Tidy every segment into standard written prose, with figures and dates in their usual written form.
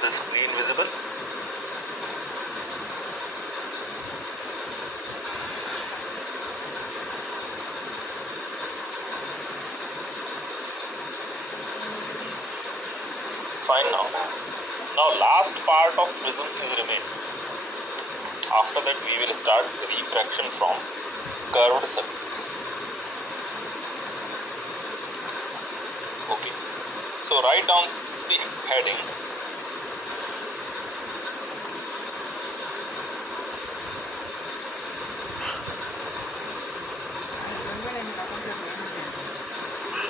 the screen visible? Fine now. Now last part of prism is remained. After that we will start refraction from curved surface. Okay. So write down the heading.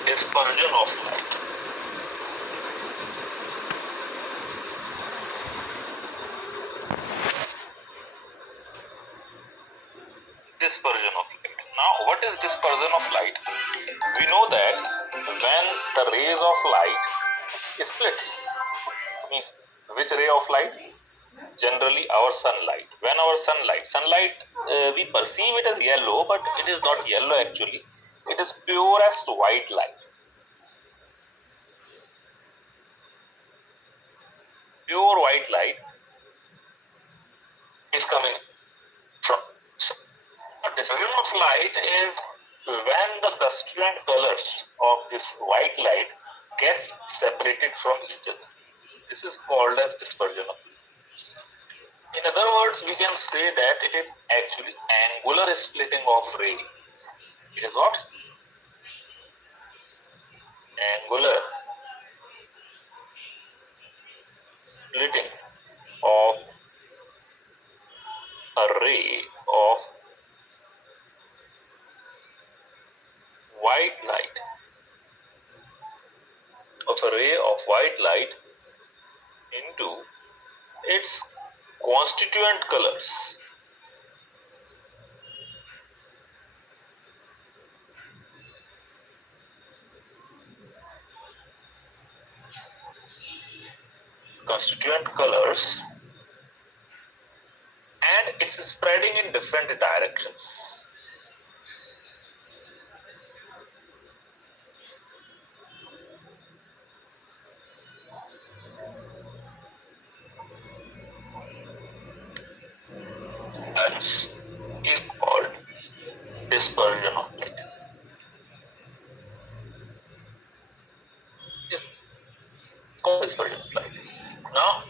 Dispersion of light. Dispersion of light. Now, what is dispersion of light? We know that when the rays of light splits, means which ray of light? Generally, our sunlight. When our sunlight, we perceive it as yellow, but it is not yellow actually. It is purest white light. Pure white light is coming from sun. Dispersion of light is when the constituent colors of this white light get separated from each other. This is called as dispersion of light. In other words, we can say that it is actually angular splitting of ray. It is what? Angular splitting of a ray of white light, into its constituent colors. Constituent colors, and it's spreading in different directions. That is called dispersion of light. Yes, called dispersion of light. Now,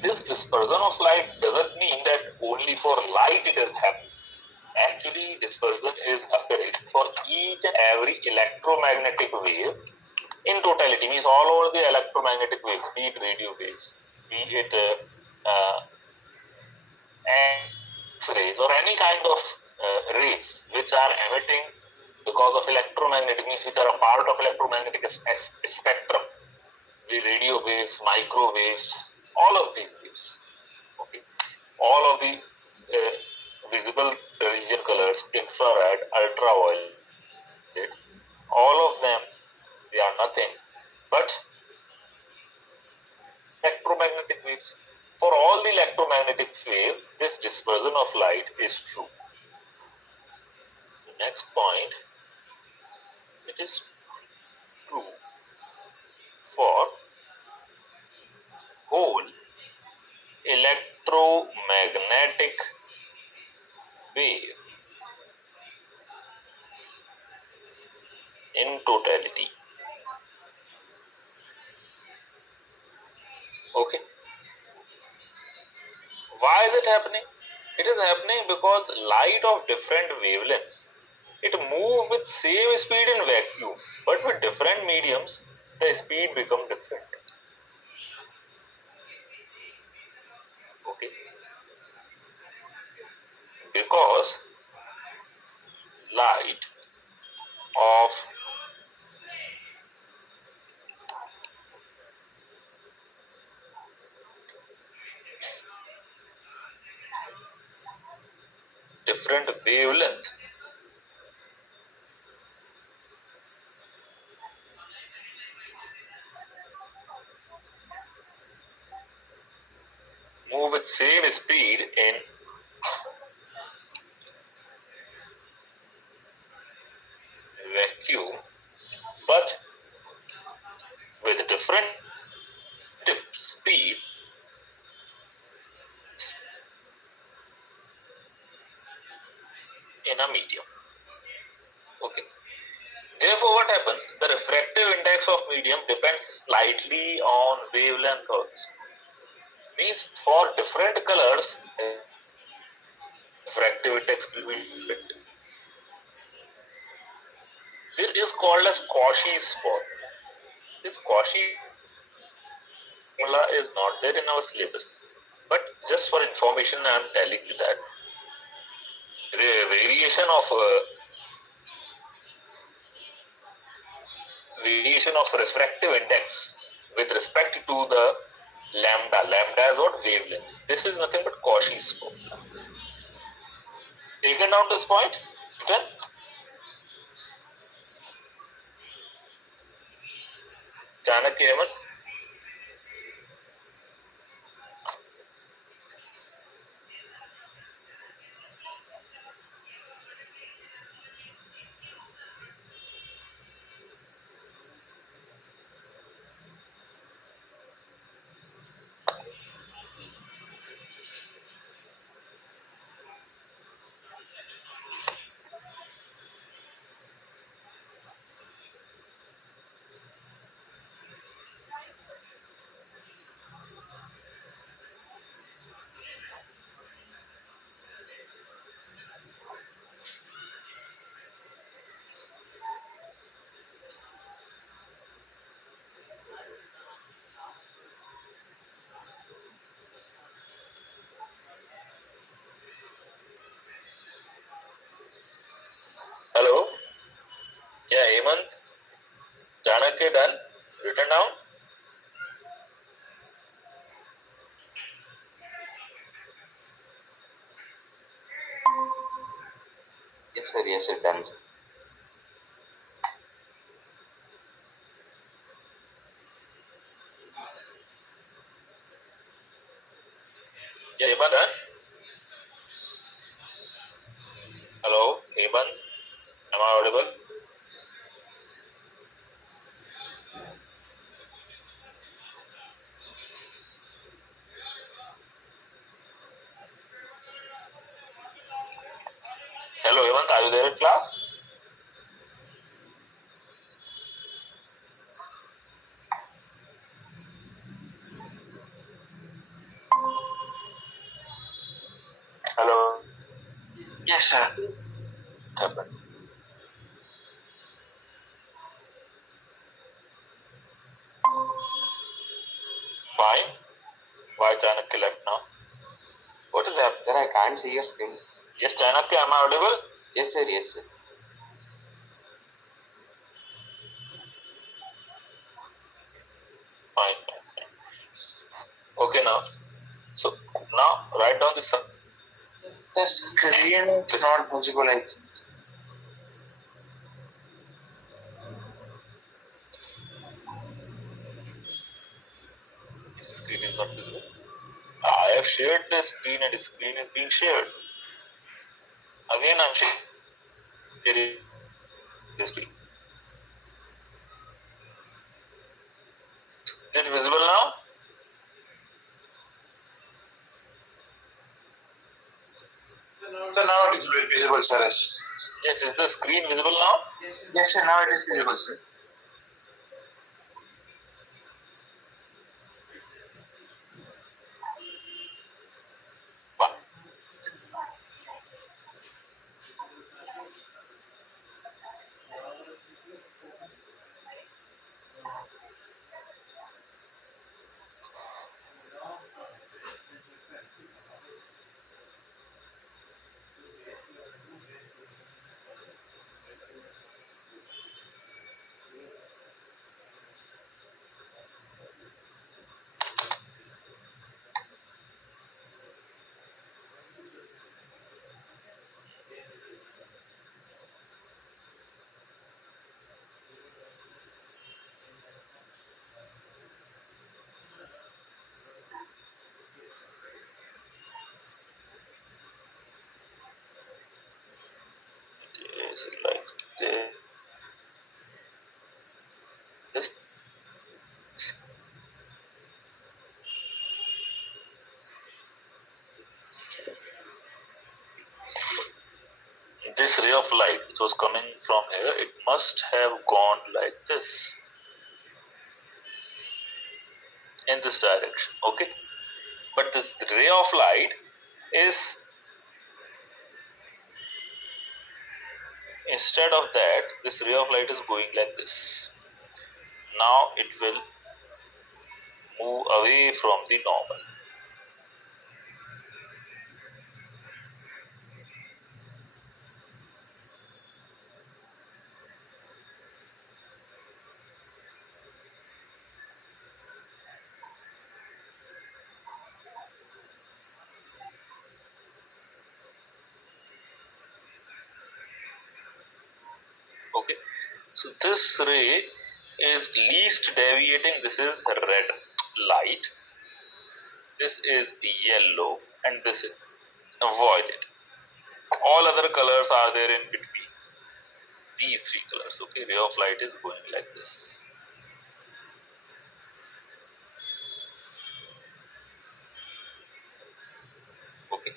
this dispersion of light doesn't mean that only for light it is happening. Actually, dispersion is occurring for each and every electromagnetic wave in totality, means all over the electromagnetic waves, be it radio waves, be it X-rays or any kind of rays which are emitting because of electromagnetic, means which are a part of electromagnetic spectrum, the radio waves, microwaves, all of these waves. Okay, all of the visible region colors, infrared, ultraviolet, all of them, they are nothing but electromagnetic waves. For all the electromagnetic waves, this dispersion of light is true. Next point, it is true for whole electromagnetic wave in totality. Okay. Why is it happening? It is happening because light of different wavelengths, it moves with same speed in vacuum, but with different mediums, the speed becomes different. Okay. Because light of different wavelength move with same speed in vacuum, a medium. Okay. Therefore, what happens? The refractive index of medium depends slightly on wavelength also. Means for different colors, refractive index will be different. This is called as Cauchy's formula. This Cauchy formula is not there in our syllabus, but just for information, I am telling you that the variation of refractive index with respect to the lambda. Lambda is what? Wavelength. This is nothing but Cauchy's formula. Taken down this point? Then Chanakya Hemant. Hello? Yeah, Hemant. Chanakya done? Written down? Yes, sir, done, sir. Yeah, Hemant done? Hello, Hemant. Am I audible? Hello, Hemant. Are you there in class? Hello. Yes, sir. Happened. Fine. Why Chanakya left now? What is happening? Sir, I can't see your screen. Yes, Chanakya, am I audible? Yes, sir, yes, sir. Fine. Okay, now. So, now write down this. The screen is not visible, I think. Screen is not visible. I have shared the screen and the screen is being shared. Again, I'm sharing the screen. Is it visible now? So now it is visible, sir. Yes, is the screen visible now? Yes, sir, now it is visible, sir. Fine. Is it like this? This ray of light which was coming from here, it must have gone like this, in this direction. Okay, but this ray of light is, instead of that, this ray of light is going like this. Now it will move away from the normal. Okay, so this ray is least deviating. This is red light, this is yellow, and this is violet. All other colors are there in between these three colors. Okay, ray of light is going like this. Okay,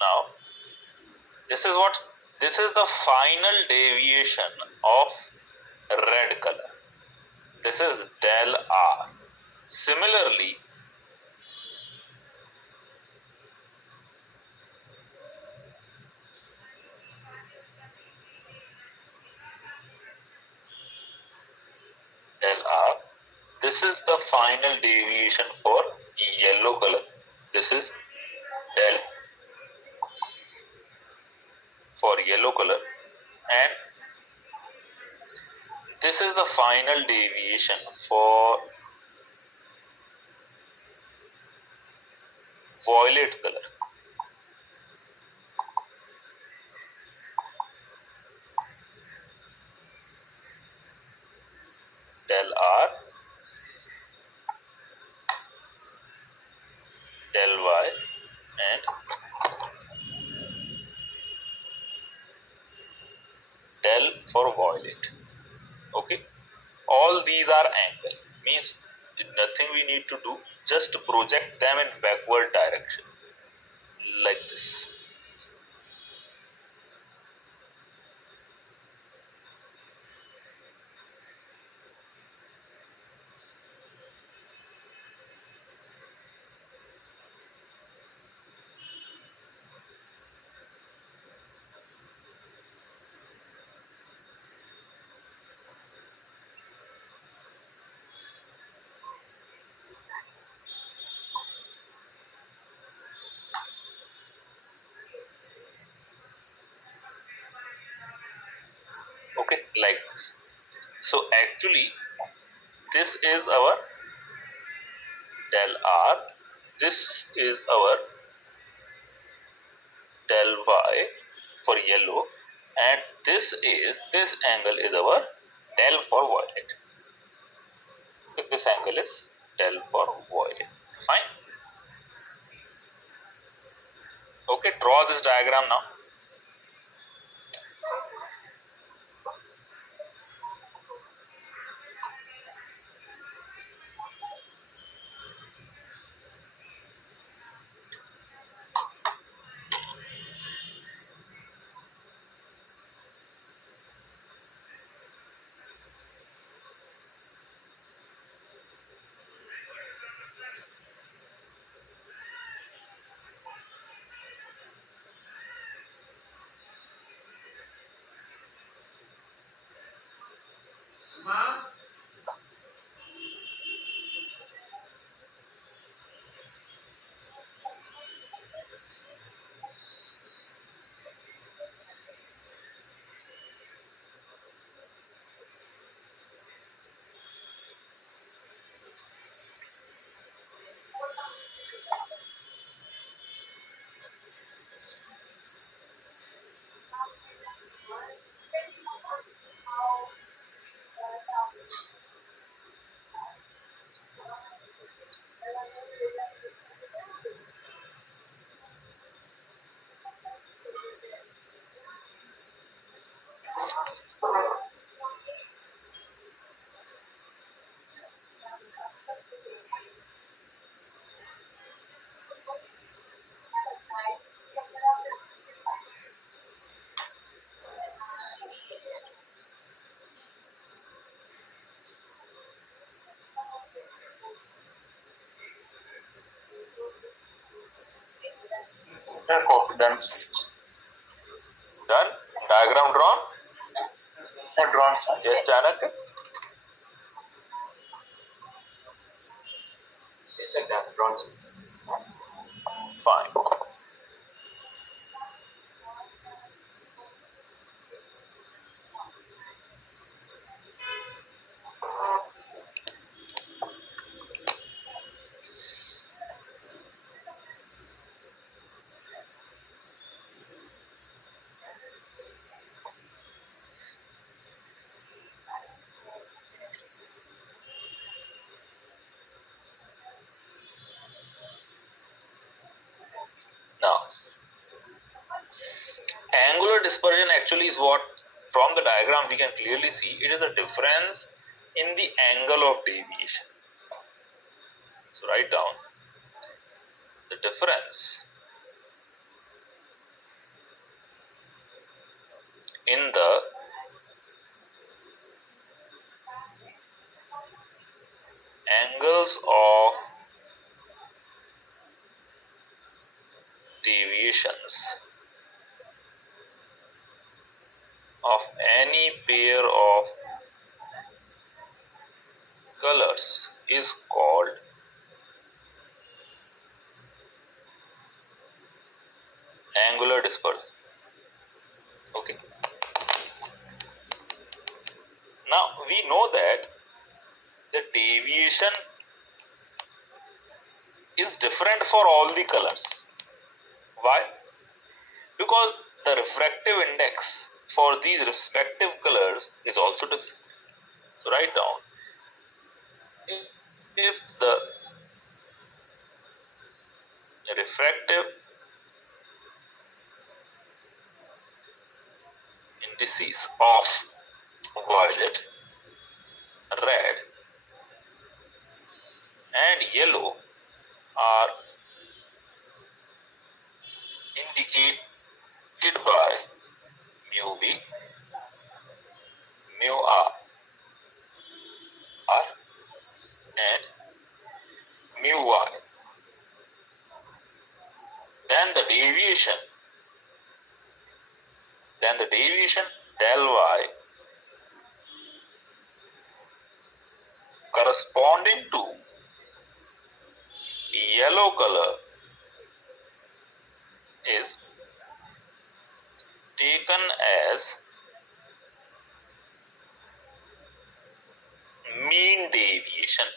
now this is the final deviation of red color. This is del R. Similarly, del R, this is the final deviation for yellow color. This is del for yellow color, and this is the final deviation for violet color. Del R, del Y, and del for violet. Okay, all these are angles, means nothing we need to do, just project them in backward direction like this. Okay, like this. So actually this is our del R, this is our del Y for yellow, and this angle is our del for violet. Okay, this angle is del for violet. Fine. Okay, draw this diagram now. Copy done. Done. Diagram drawn. Drawn, sir. Yes, Janak. Yes, sir. Drawn. Fine. Now, angular dispersion actually is what, from the diagram we can clearly see, it is the difference in the angle of deviation. So write down the difference in the angles of deviations of any pair of colors is called angular dispersion. Okay. Now we know that the deviation is different for all the colors. Why? Because the refractive index for these respective colors is also different. So write down, if the refractive indices of violet, red and yellow are indicated by mu V, mu R and mu Y, then the deviation del Y corresponding to yellow color is taken as mean deviation.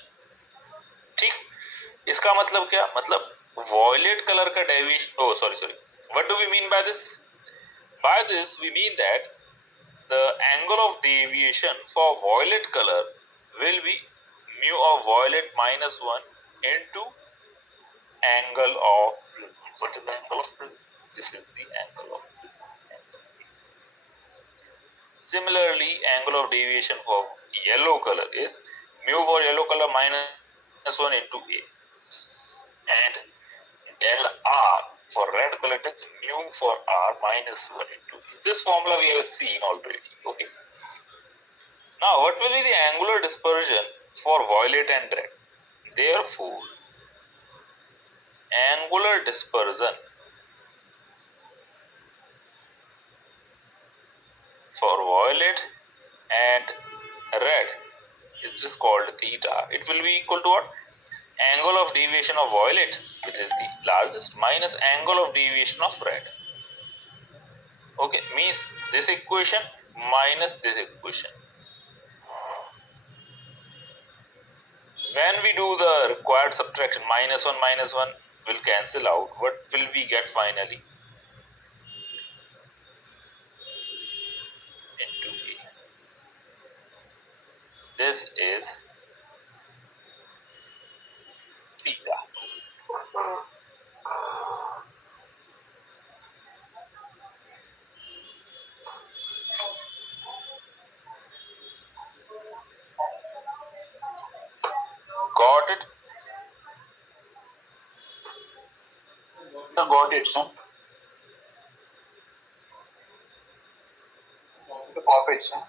ठीक, इसका मतलब क्या, मतलब violet colour का deviation, oh sorry, what do we mean by this? By this we mean that the angle of deviation for violet color will be mu of violet minus 1 into angle of blue. What is the angle of blue? This is the angle of blue. Similarly, angle of deviation for yellow color is mu for yellow color minus 1 into A, and del R for red color is mu for R minus 1 into A. This formula we have seen already. Okay. Now, what will be the angular dispersion for violet and red? Therefore, angular dispersion for violet and red is just called theta. It will be equal to what? Angle of deviation of violet, which is the largest, minus angle of deviation of red. Okay, means this equation minus this equation. When we do the required subtraction, minus 1 will cancel out. What will we get finally? Into A. This is theta. Got it? Got it, sir. Copy it, sir.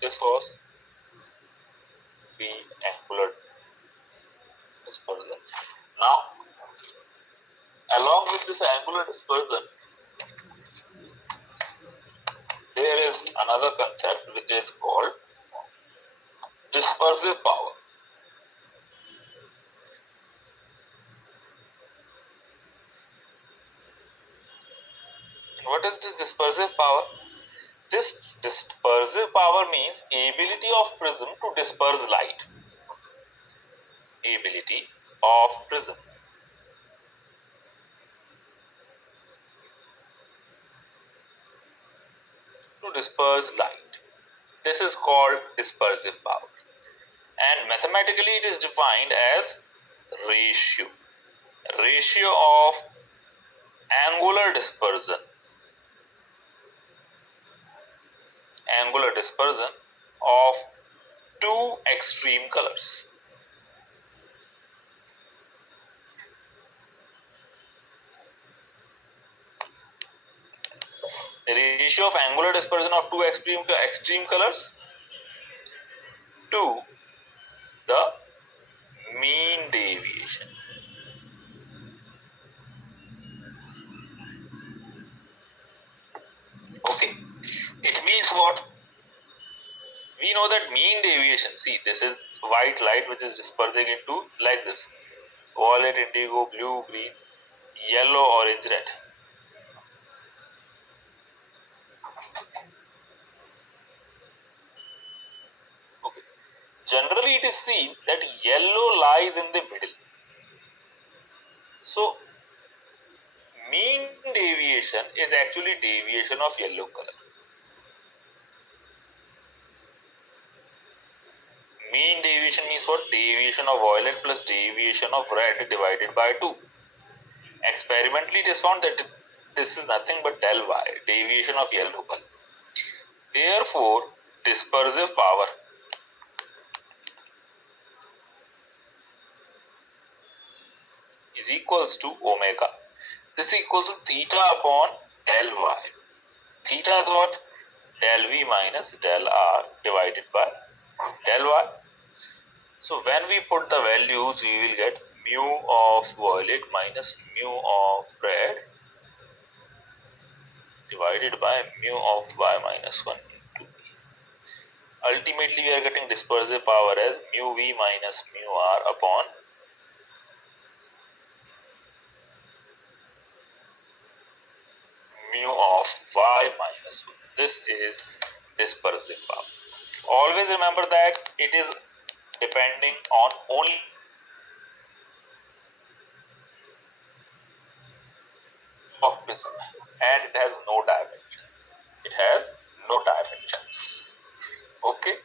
This was the angular dispersion. Now, along with this angular dispersion, there is another concept which is called dispersive power. And what is this dispersive power? This dispersive power means ability of prism to disperse light. Ability of prism to disperse light. This is called dispersive power. And mathematically it is defined as ratio. Ratio of angular dispersion. Angular dispersion of two extreme colors. The ratio of angular dispersion of two extreme colors to the mean deviation. Okay, it means what? We know that mean deviation, see, this is white light which is dispersing into like this: violet, indigo, blue, green, yellow, orange, red. Okay. Generally it is seen that yellow lies in the middle. So mean deviation is actually deviation of yellow color. Mean deviation means what? Deviation of violet plus deviation of red divided by 2. Experimentally it is found that this is nothing but del y, deviation of yellow color. Therefore, dispersive power is equals to omega. This is equals to theta upon del y. Theta is what? Del v minus del r divided by del y. So when we put the values, we will get mu of violet minus mu of red divided by mu of y minus 1 into v. Ultimately, we are getting dispersive power as mu v minus mu r upon mu of y minus 1. This is dispersive power. Always remember that it is depending on only of prism and it has no dimension. It has no dimensions. Okay.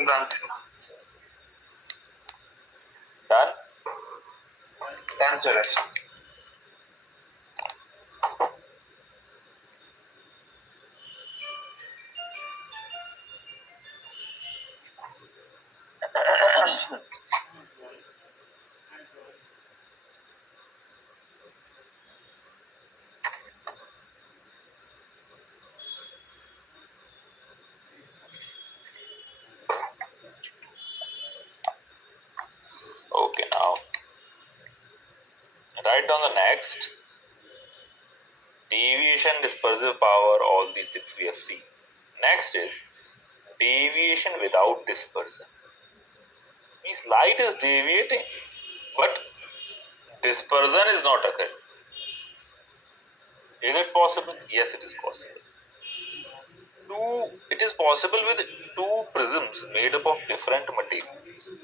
I'm done. Done? Done, sir. Okay, now write down the next. Deviation, dispersive power, all these things we have seen. Next is deviation without dispersion. Means light is deviating, but dispersion is not occurring. Is it possible? Yes, it is possible. It is possible with two prisms made up of different materials.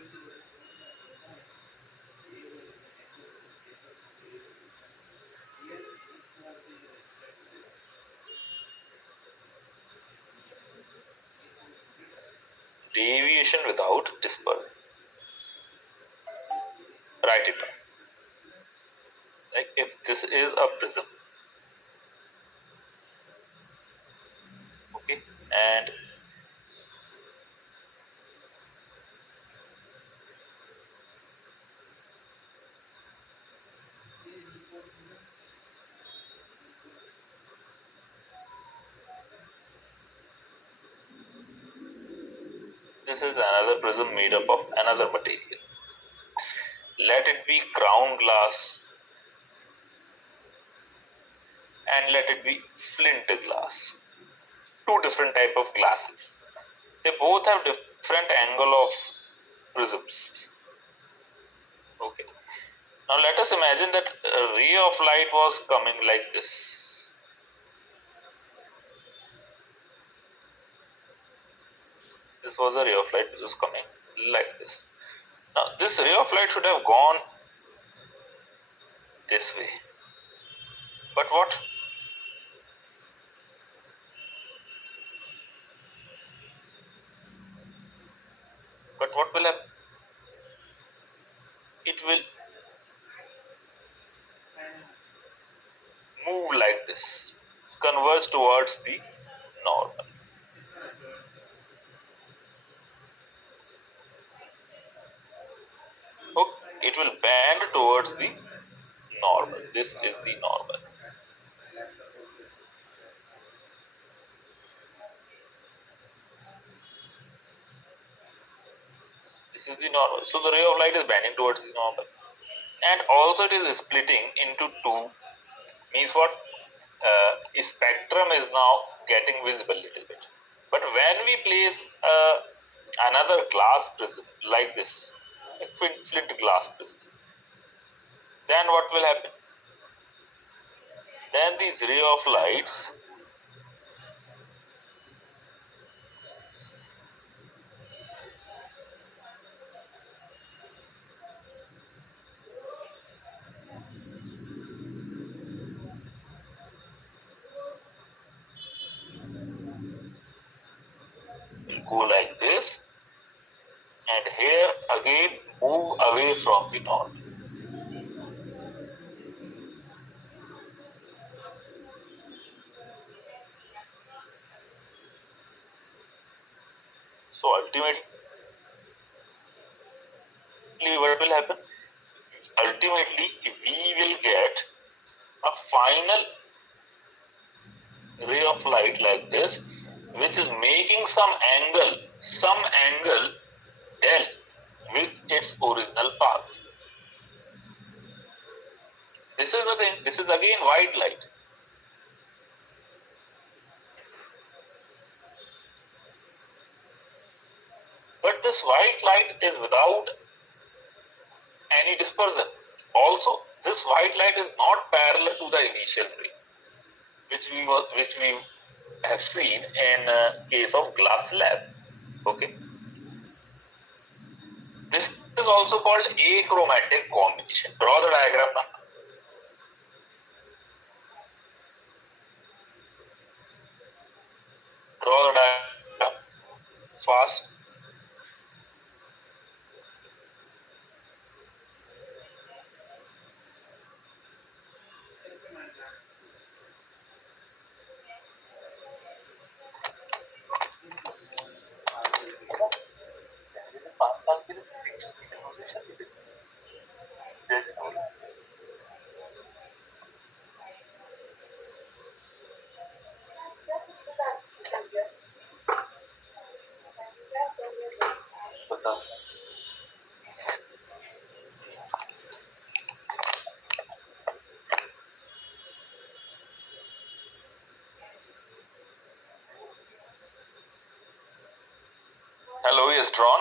Deviation without dispersion. Write it down. Like if this is a prism, okay, and this is another prism made up of another material. Let it be ground glass and let it be flint glass. Two different type of glasses. They both have different angle of prisms. Okay. Now let us imagine that a ray of light was coming like this. This was a ray of light which was coming like this. Now this ray of light should have gone this way. But what? But what will happen? It will move like this, converge towards the normal. Okay, it will bend towards the normal. This is the normal. This is the normal. So the ray of light is bending towards the normal. And also it is splitting into two. Means what? Spectrum is now getting visible little bit. But when we place another glass prism like this, a flint glass prism, then what will happen? Then these ray of lights will go like this, and here again move away from the north. So ultimately what will happen? Ultimately we will get a final ray of light like this, which is making some angle del with its original path. This is the thing. This is again white light. But this white light is without any dispersion. Also, this white light is not parallel to the initial ray, which we have seen in case of glass slab. Okay. This is also called achromatic combination. Draw the diagram now. Draw the diagram fast. drawn.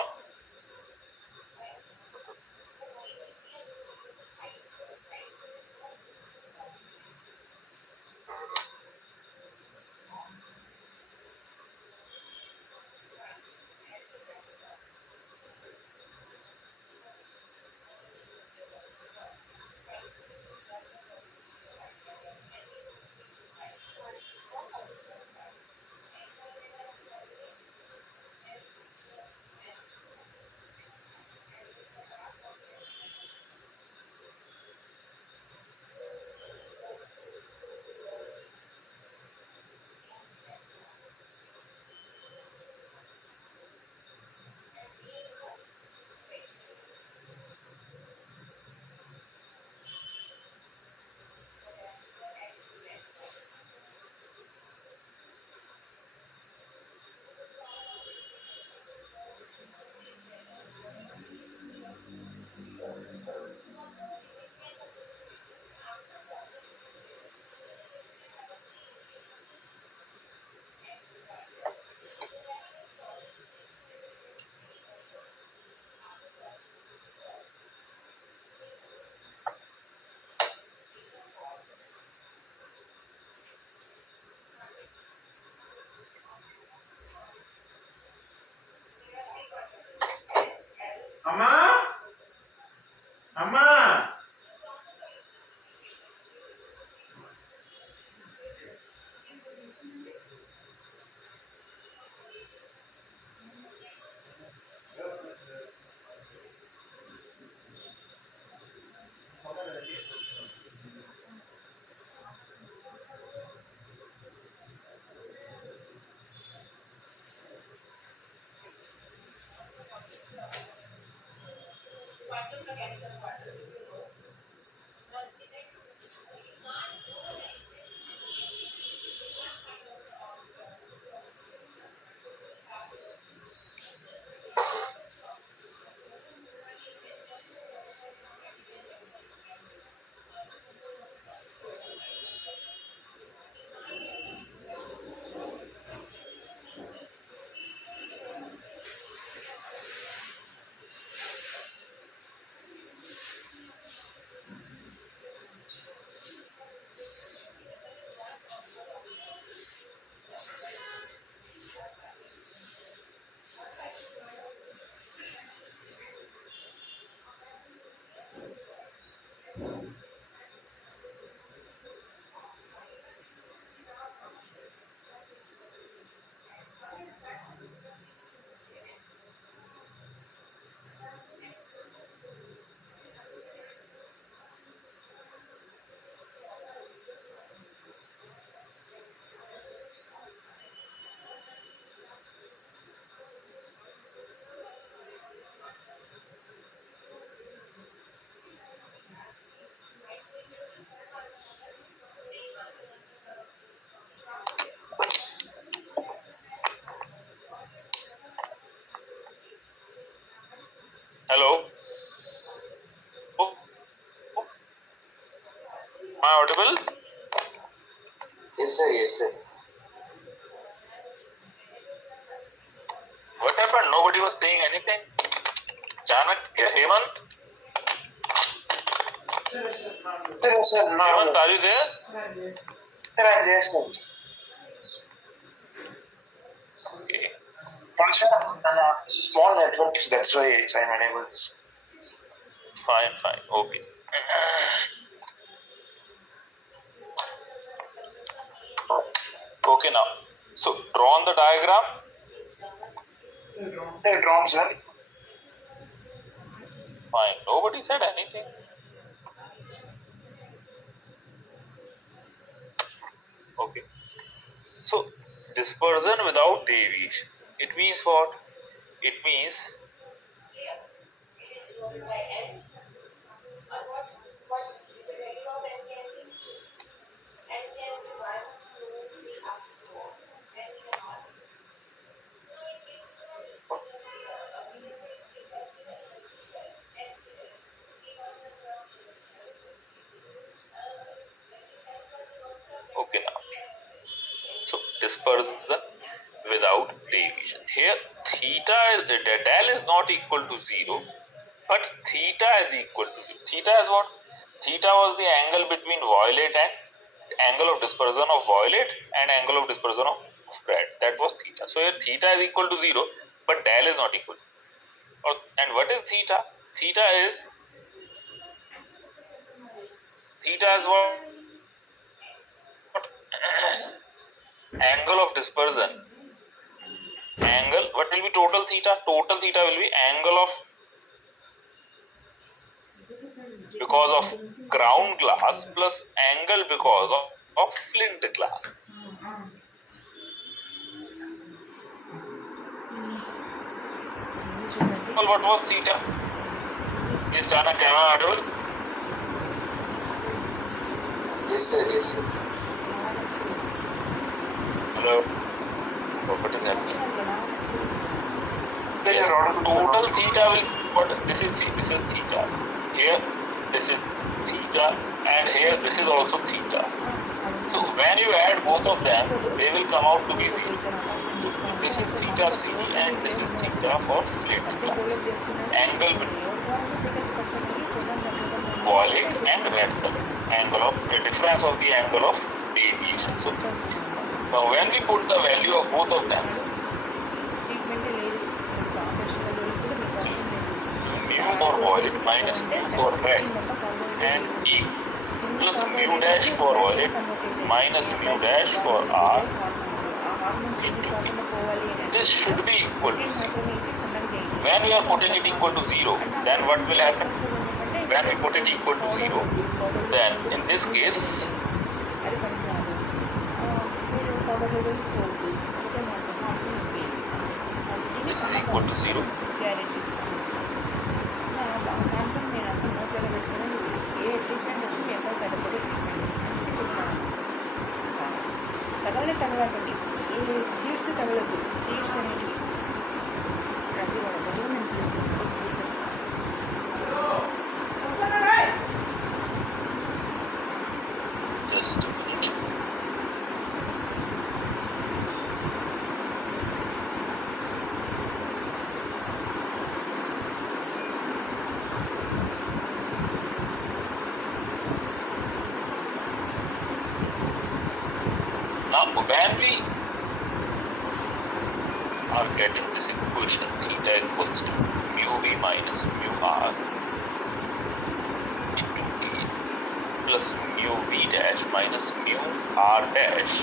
అమ్మా అమ్మా Hello. Oh, am I audible? Yes, sir. Yes, sir. What happened? Nobody was saying anything. Chanakya, Hemant? Sir, no. Hemant, are you there? Sir, I'm there, sir. Okay. Also, small network, that's why I'm unable. Fine, fine. Okay. Okay, now. So, draw on the diagram. Sir, drawn, sir. Fine. Nobody said anything. Okay. So, dispersion without deviation. It means what? It means okay now. So dispersion without deviation. Here theta is del not equal to 0, but theta is equal to 0. Theta is what? Theta was the angle between violet and angle of dispersion of violet and angle of dispersion of red. That was theta. So here theta is equal to 0, but del is not equal. And what is theta? Theta is what? Angle of dispersion. Angle. What will be total theta? Total theta will be angle of, because of ground glass plus angle because of flint glass. Well, what was theta? Is Jana camera audible? Yes, sir. Yes, sir. Hello. What is happening? Yes, sir. Total theta will, what? This is theta. Here, this is theta, and here this is also theta. So when you add both of them, they will come out to be 0. This is theta C and this is theta for flint glass. Angle between violet and red color. Angle of the difference of the angle of deviation. So now when we put the value of both of them, mu for violet minus mu for red and E plus mu dash for violet minus mu dash for R into E. This should be equal to 0. When we are putting it equal to 0, then what will happen? When we put it equal to 0, then in this case, this is equal to 0. తగలకండి ఏ seeds తగలద్దు seeds అనేటివి రాజీ పడదు నేను పిలుస్తాను Now when we are getting this equation, theta equals to mu v minus mu r into a plus mu v dash minus mu r dash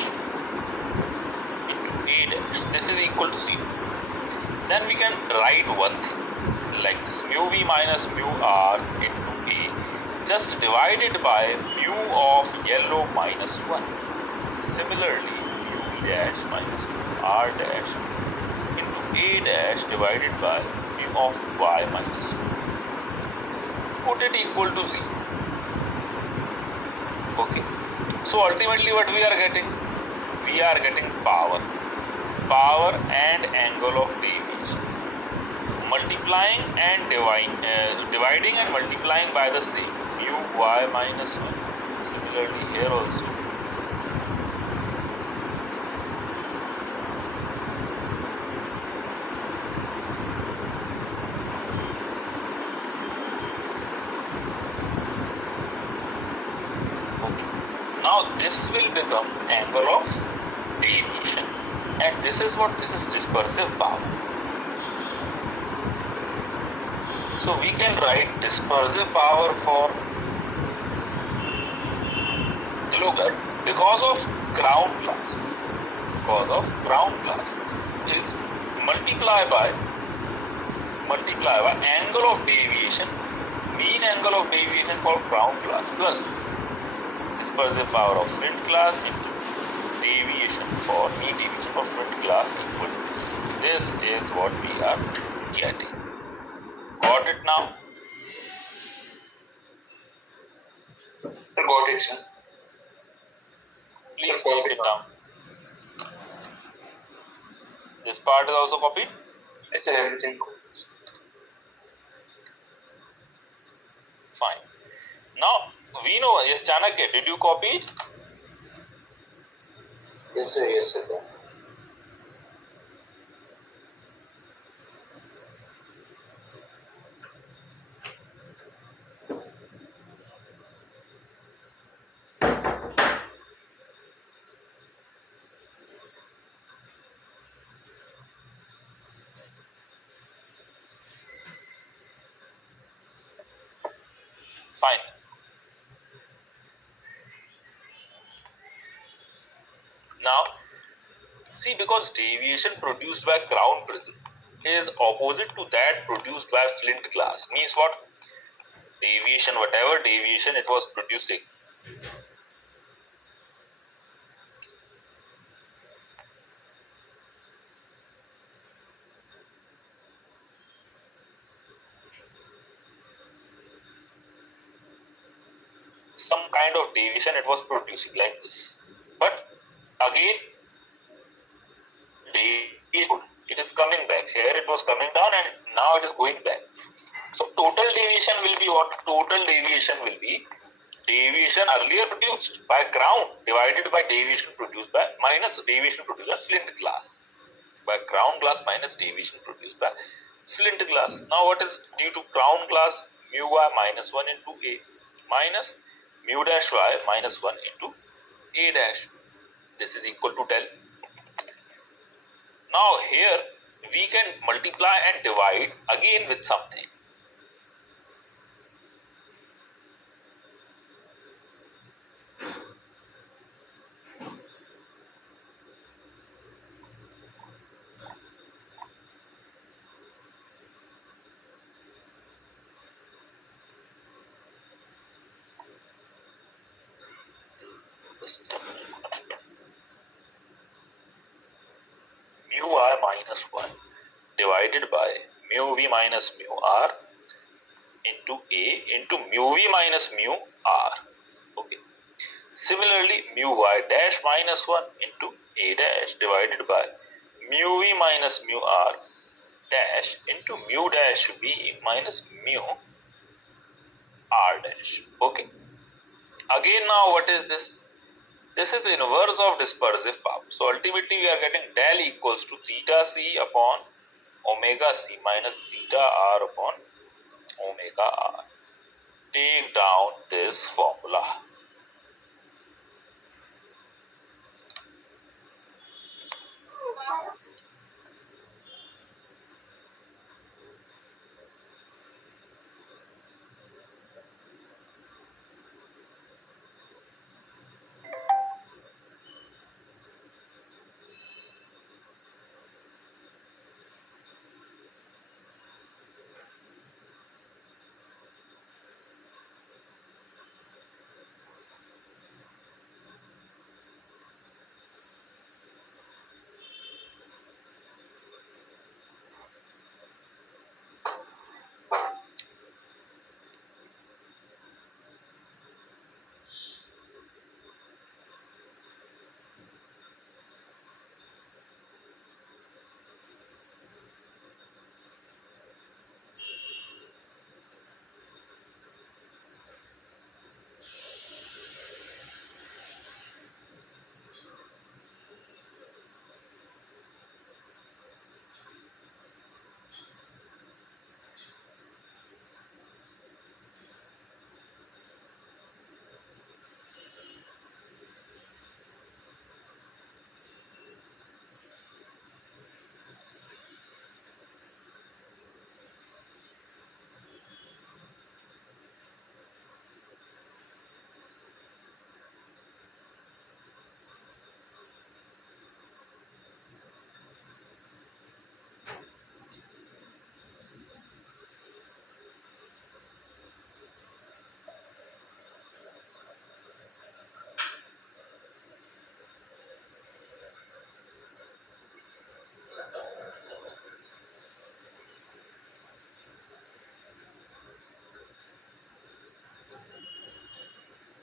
into a dash. This is equal to 0. Then we can write one thing like this: mu v minus mu r into a just divided by mu of yellow minus 1. Similarly, mu v dash minus r dash into a dash divided by mu of y minus 2. Put it equal to 0. Okay. So ultimately what we are getting? We are getting power. Power and angle of deviation. Multiplying and dividing and multiplying by the same. Mu y minus 1. Similarly here also. Now this will become angle of deviation, and this is dispersive power. So we can write dispersive power for, look at, because of ground glass is multiply by angle of deviation, mean angle of deviation for ground glass plus dispersive power of flint glass into deviation for mean deviation for flint glass equal to. This is what we are getting. Got it now? Got it, sir. Please write it down. This part is also copied? Yes, sir. Everything. Fine. Now we know, yes, Chanakya, did you copy it? Yes, sir. Yes, sir. Now, see, because deviation produced by crown prism is opposite to that produced by flint glass. Means what? Deviation, whatever deviation it was producing, some kind of deviation it was producing like this. But again, deviation, it is coming back. Here it was coming down and now it is going back. So total deviation will be what? Total deviation will be deviation earlier produced by crown divided by deviation produced by minus deviation produced by flint glass. By crown glass minus deviation produced by flint glass. Now what is due to crown glass? Mu y minus 1 into a minus mu dash y minus 1 into a dash. This is equal to del. Now here we can multiply and divide again with something. Mu r minus 1 divided by mu v minus mu r into a into mu v minus mu r. Okay. Similarly, mu y dash minus 1 into a dash divided by mu v minus mu r dash into mu dash v minus mu r dash. Okay. Again, now what is this? This is inverse of dispersive power. So ultimately we are getting del equals to theta c upon omega c minus theta r upon omega r. Take down this formula.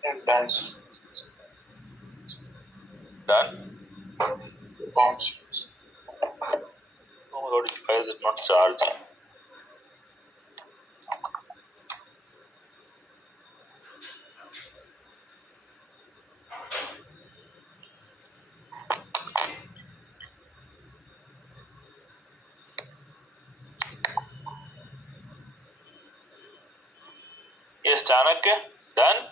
And done. Done? Functions. Oh my god, why is it not charging? Yes, Chanakya, done?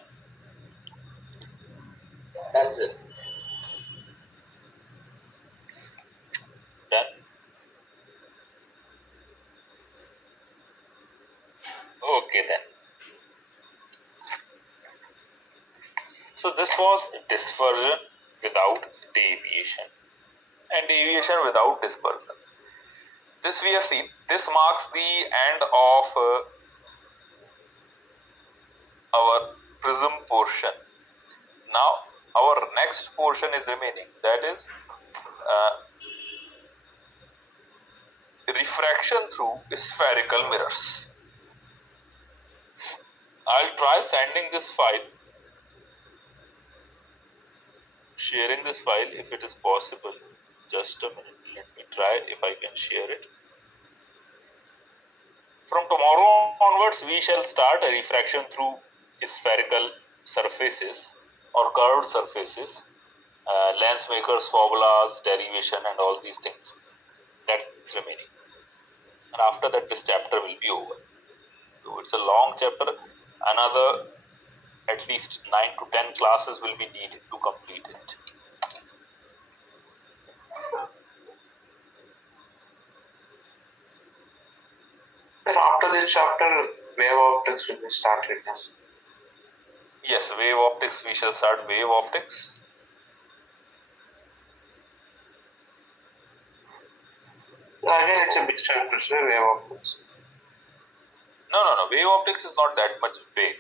That's it. Done. Okay then. So this was dispersion without deviation and deviation without dispersion. This we have seen. This marks the end of our prism portion. Now our next portion is remaining, that is refraction through spherical mirrors. I'll try sending this file, sharing this file if it is possible. Just a minute, let me try if I can share it. From tomorrow onwards, we shall start a refraction through spherical surfaces or curved surfaces, lens makers, formulas, derivation, and all these things. That's remaining. And after that, this chapter will be over. So it's a long chapter. Another at least 9 to 10 classes will be needed to complete it. After this chapter, wave optics will be started. Yes. Yes, wave optics, we shall start wave optics. Again, it's a big chapter, sir, wave optics. No. Wave optics is not that much big.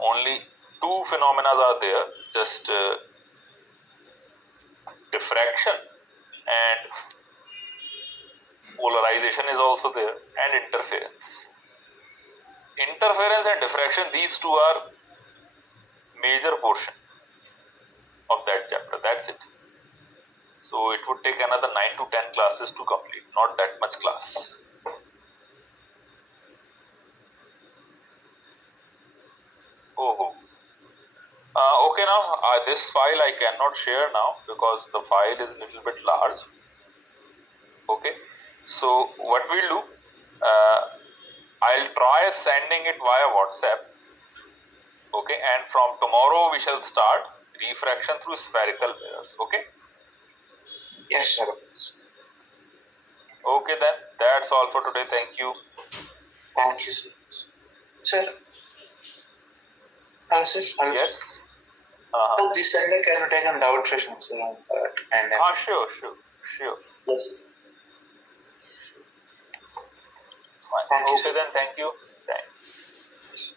Only two phenomena are there, just diffraction and polarization is also there, and interference. Interference and diffraction, these two are major portion of that chapter. That's it. So it would take another 9 to 10 classes to complete, not that much class. Okay, now this file I cannot share now because the file is a little bit large. Okay, so what we'll do, I'll try sending it via WhatsApp. Okay, and from tomorrow we shall start refraction through spherical mirrors. Okay. Yes, sir. Okay then, that's all for today. Thank you. Thank you, sir. Sir, sir, Yes. So this Sunday can we take a doubt session, sir? And Sure. yes. Fine. Thank you, Okay sir. then, thank you. Thanks.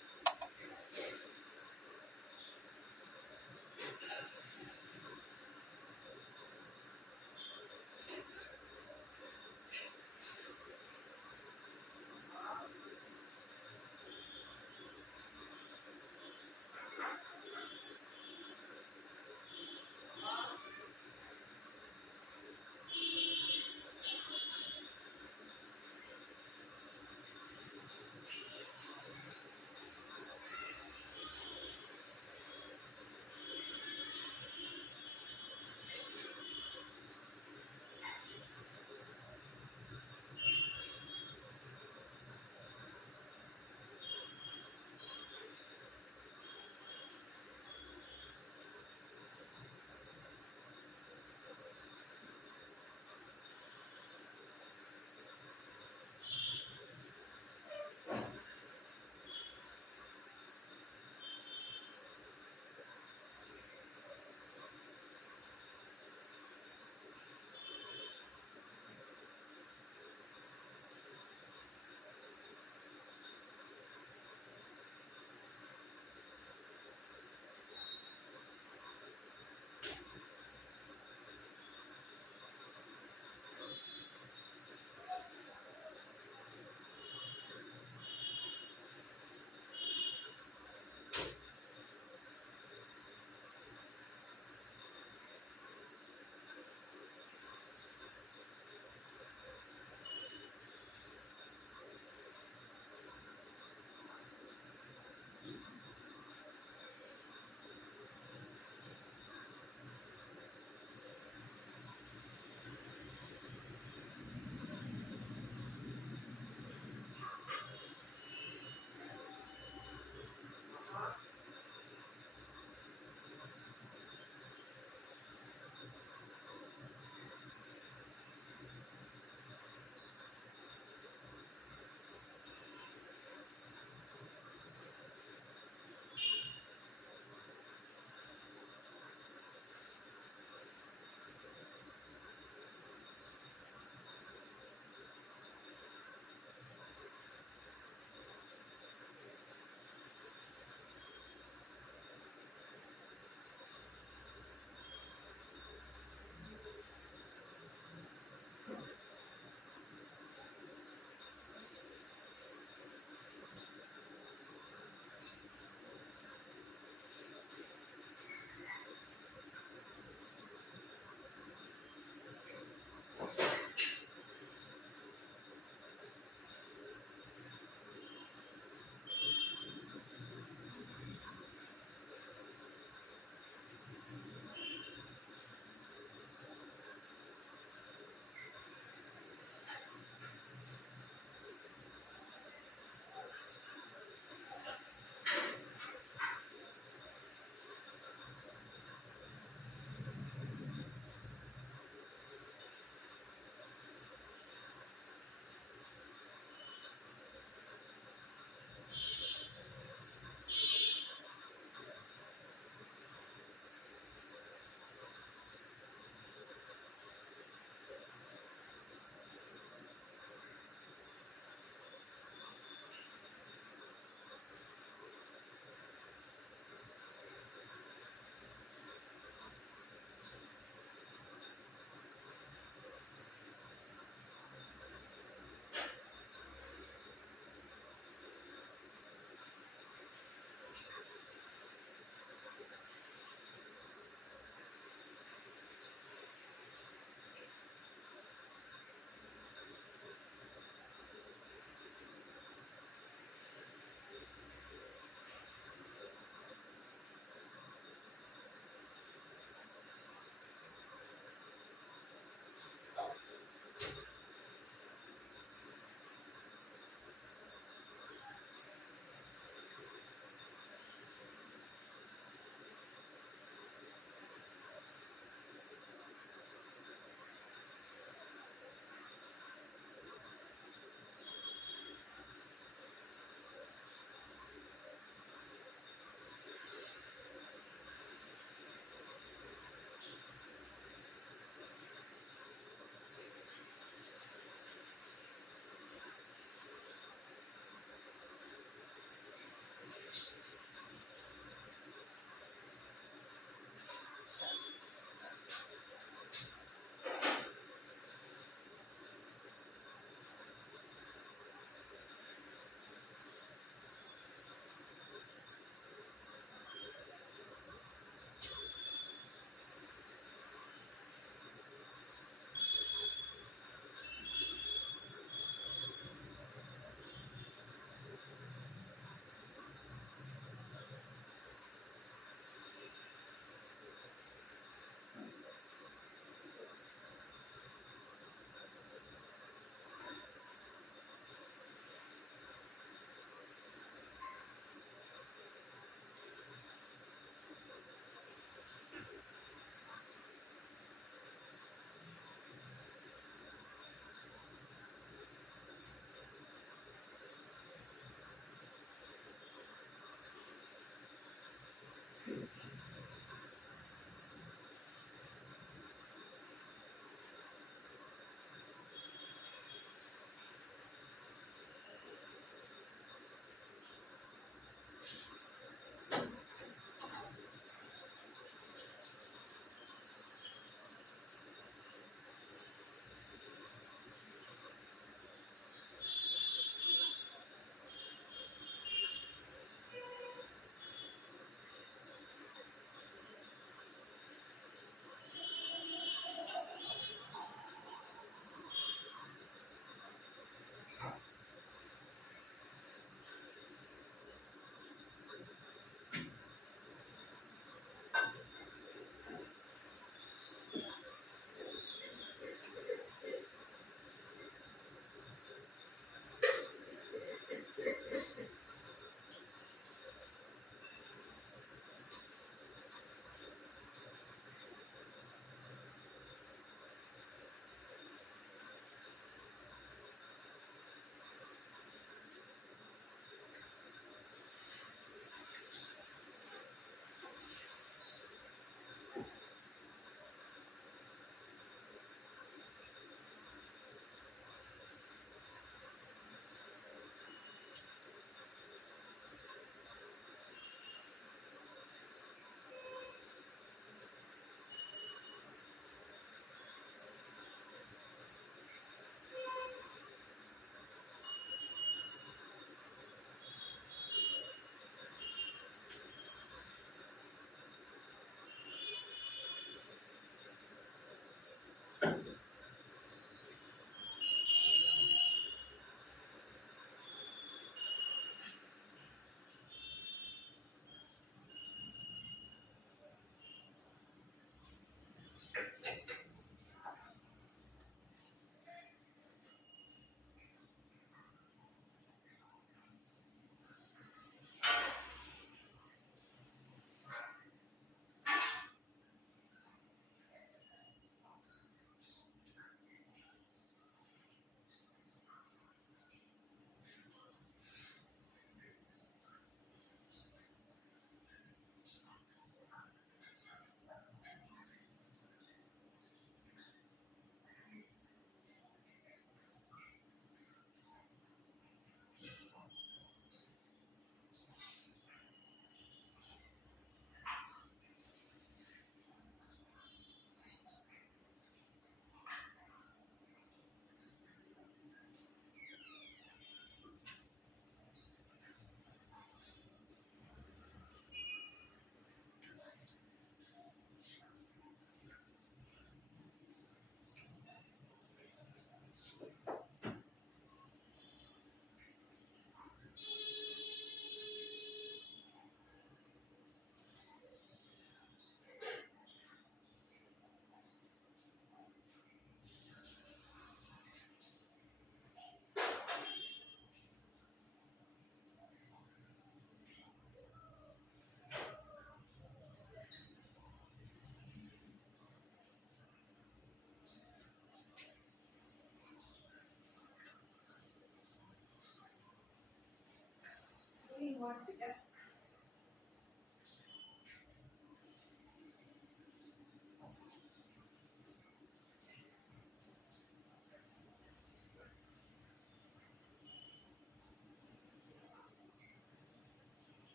what?